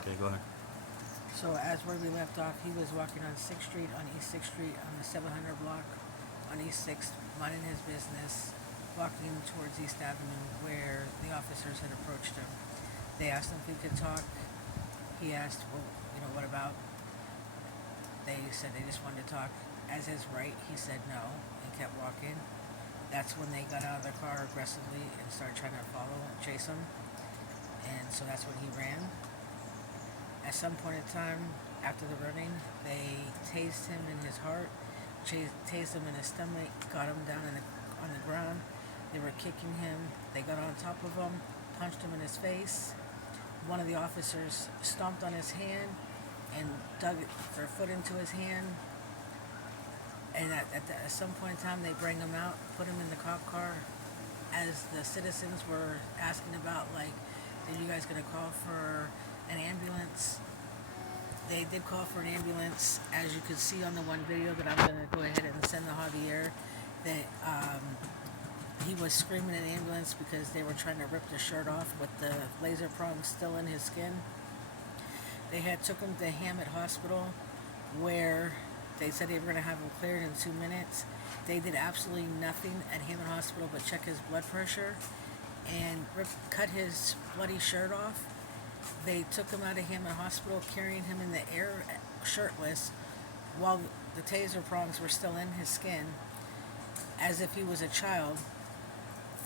Okay, go ahead. So as where we left off, he was walking on 6th Street, on East 6th Street, on the 700 block, on East 6th, minding his business, walking towards East Avenue, where the officers had approached him. They asked him if he could talk. He asked, well, what about? They said they just wanted to talk. As his right, he said no and kept walking. That's when they got out of their car aggressively and started trying to chase him. And so that's when he ran. At some point in time, after the running, they tased him in his heart, tased him in his stomach, got him down on the ground. They were kicking him. They got on top of him, punched him in his face. One of the officers stomped on his hand and dug their foot into his hand. And at some point in time, they bring him out, put him in the cop car. As the citizens were asking about, like, are you guys going to call for an ambulance? They did call for an ambulance, as you could see on the one video that I'm going to go ahead and send to Javier, that he was screaming at an ambulance because they were trying to rip the shirt off with the laser prongs still in his skin. They had took him to Hammett Hospital, where they said they were going to have him cleared in 2 minutes. They did absolutely nothing at Hammett Hospital but check his blood pressure and cut his bloody shirt off. They took him out of Hammond Hospital, carrying him in the air shirtless while the taser prongs were still in his skin, as if he was a child.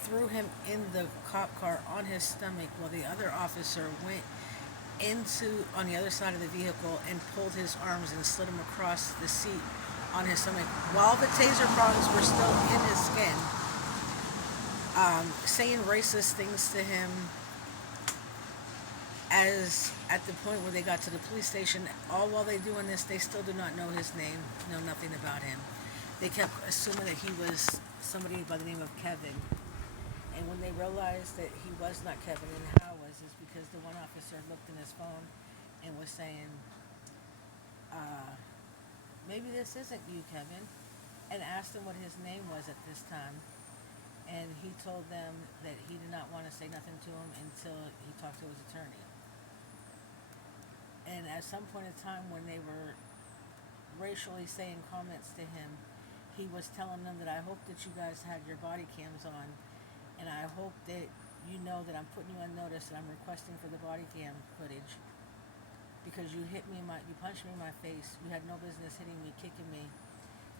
Threw him in the cop car on his stomach while the other officer went on the other side of the vehicle and pulled his arms and slid him across the seat on his stomach while the taser prongs were still in his skin, saying racist things to him. As at the point where they got to the police station, all while they doing this, they still do not know his name, know nothing about him. They kept assuming that he was somebody by the name of Kevin. And when they realized that he was not Kevin and how was, is because the one officer looked in his phone and was saying, maybe this isn't you, Kevin, and asked him what his name was at this time. And he told them that he did not want to say nothing to him until he talked to his attorney. And at some point in time, when they were racially saying comments to him, he was telling them that I hope that you guys had your body cams on, and I hope that you know that I'm putting you on notice and I'm requesting for the body cam footage because you you punched me in my face. You had no business hitting me, kicking me.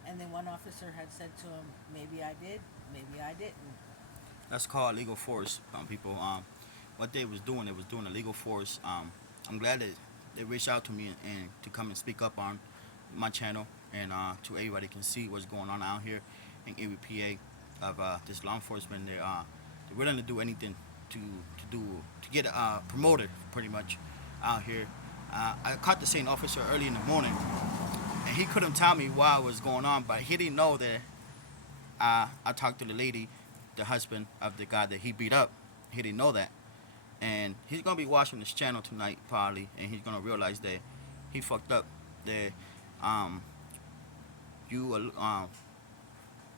And then one officer had said to him, maybe I did, maybe I didn't. That's called legal force, people. What they was doing, they was doing illegal force. I'm glad that they reached out to me and to come and speak up on my channel and to everybody can see what's going on out here in Erie, PA, of this law enforcement. They're willing to do anything to get promoted, pretty much, out here. I caught the same officer early in the morning, and he couldn't tell me what was going on, but he didn't know that I talked to the lady, the husband of the guy that he beat up. He didn't know that, and he's gonna be watching this channel tonight probably, and he's gonna realize that he fucked up. That um, you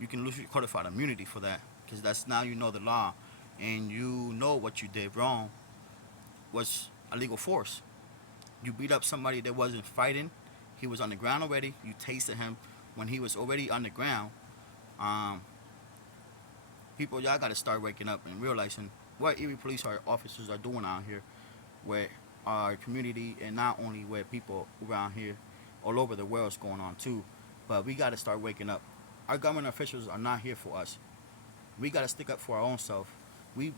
can lose your qualified immunity for that, because that's now you know the law, and you know what you did wrong was a legal force. You beat up somebody that wasn't fighting. He was on the ground already. You tasted him when he was already on the ground. Um, People, y'all got to start waking up and realizing what Erie police officers are doing out here with our community, and not only with people around here, all over the world is going on too. But we got to start waking up. Our government officials are not here for us. We got to stick up for our own self. We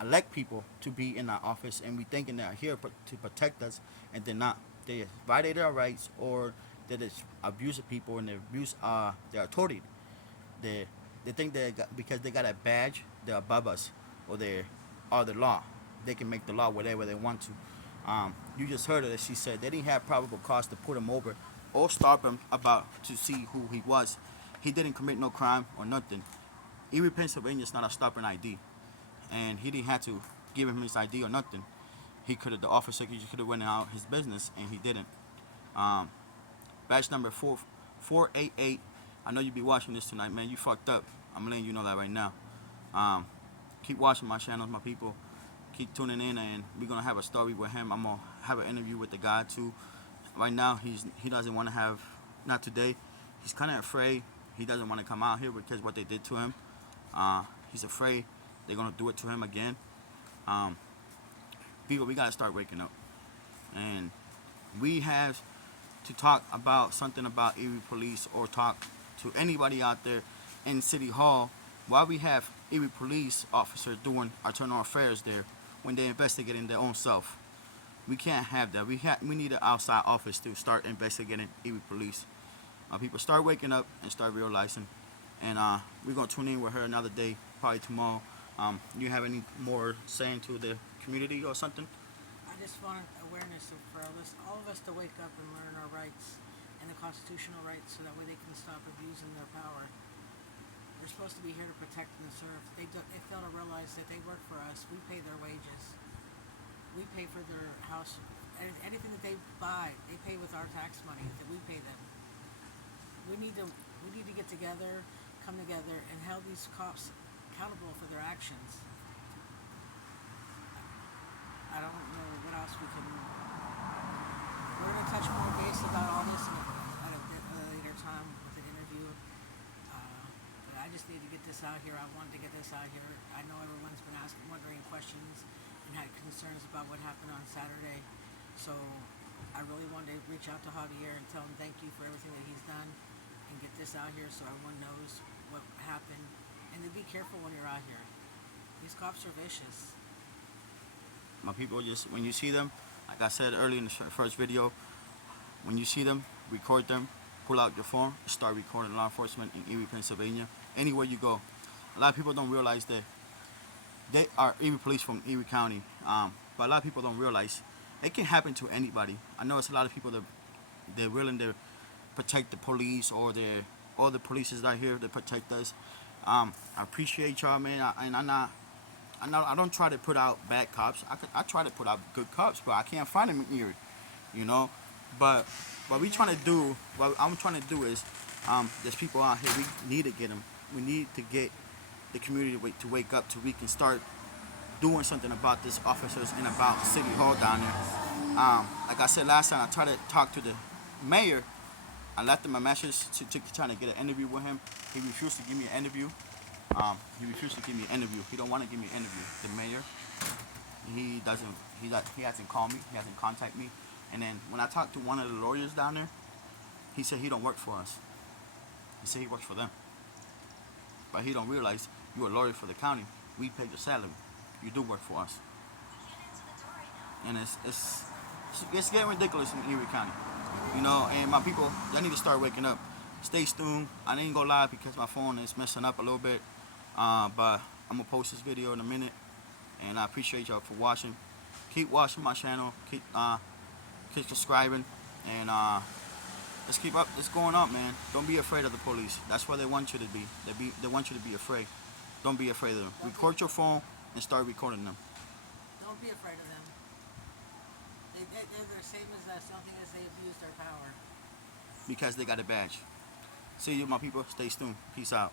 elect people to be in our office, and we thinking they're here to protect us, and they're not. They violate our rights, or they just abuse the people, and they abuse their authority. They they think because they got a badge, they're above us, or they are the law. They can make the law whatever they want to. You just heard her that she said they didn't have probable cause to put him over or stop him about to see who he was. He didn't commit no crime or nothing. Erie, Pennsylvania is not a stopping ID, and he didn't have to give him his ID or nothing. He could have, the officer could have went out his business, and he didn't. Um, Batch number 488. I know you be watching this tonight, man. You fucked up. I'm letting you know that right now. Um, Keep watching my channels, my people. keep tuning in, and we're gonna have a story with him. I'm gonna have an interview with the guy too. Right now, he doesn't want to have, not today. He's kind of afraid. He doesn't want to come out here because what they did to him. He's afraid they're gonna do it to him again. Um, People, we gotta start waking up, and we have to talk about something about Erie Police, or talk to anybody out there in City Hall. Why we have Erie Police officers doing internal affairs there when they're investigating their own self? We can't have that. We need an outside office to start investigating Erie Police. People start waking up and start realizing. And we're gonna tune in with her another day, probably tomorrow. You have any more saying to the community or something? I just want awareness for all of us to wake up and learn our rights and the constitutional rights, so that way they can stop abusing their power. They're supposed to be here to protect and serve. They fail to realize that they work for us. We pay their wages. We pay for their house. Anything that they buy, they pay with our tax money that we pay them. We need to get together, come together, and hold these cops accountable for their actions. I don't know what else we can. We're going to touch more base about all this at a later time with an interview. But I just need to get this out here. I wanted to get this out here. I know everyone's been wondering questions and had concerns about what happened on Saturday. So I really wanted to reach out to Javier and tell him thank you for everything that he's done, and get this out here so everyone knows what happened. And to be careful when you're out here. These cops are vicious. My people, just when you see them, like I said earlier in the first video, when you see them, record them, pull out your phone, start recording law enforcement in Erie, Pennsylvania, anywhere you go. A lot of people don't realize that they are Erie Police from Erie County, but a lot of people don't realize it can happen to anybody. I know it's a lot of people that they're willing to protect the police, or all the police is out here to protect us. I appreciate y'all, man, I don't try to put out bad cops. I try to put out good cops, but I can't find them in Erie, you know. But what I'm trying to do is, there's people out here. We need to get them. We need to get the community to wake up, so we can start doing something about these officers and about City Hall down there. Like I said last time, I tried to talk to the mayor. I left him a message to trying to get an interview with him. He refused to give me an interview. He don't want to give me an interview. The mayor, he hasn't called me. He hasn't contacted me. And then when I talked to one of the lawyers down there, he said he don't work for us. He said he works for them. But he don't realize you're a lawyer for the county. We pay your salary. You do work for us. And it's getting ridiculous in Erie County. You know, and my people, y'all need to start waking up. Stay tuned. I ain't gonna lie because my phone is messing up a little bit. But I'm gonna post this video in a minute, and I appreciate y'all for watching. Keep watching my channel. Keep subscribing, and let's keep up. It's going up, man. Don't be afraid of the police. That's where they want you to be. They want you to be afraid. Don't be afraid of them. Record your phone and start recording them. Don't be afraid of them. They're the same as us. Don't think as they abuse their power. Because they got a badge. See you, my people. Stay tuned. Peace out.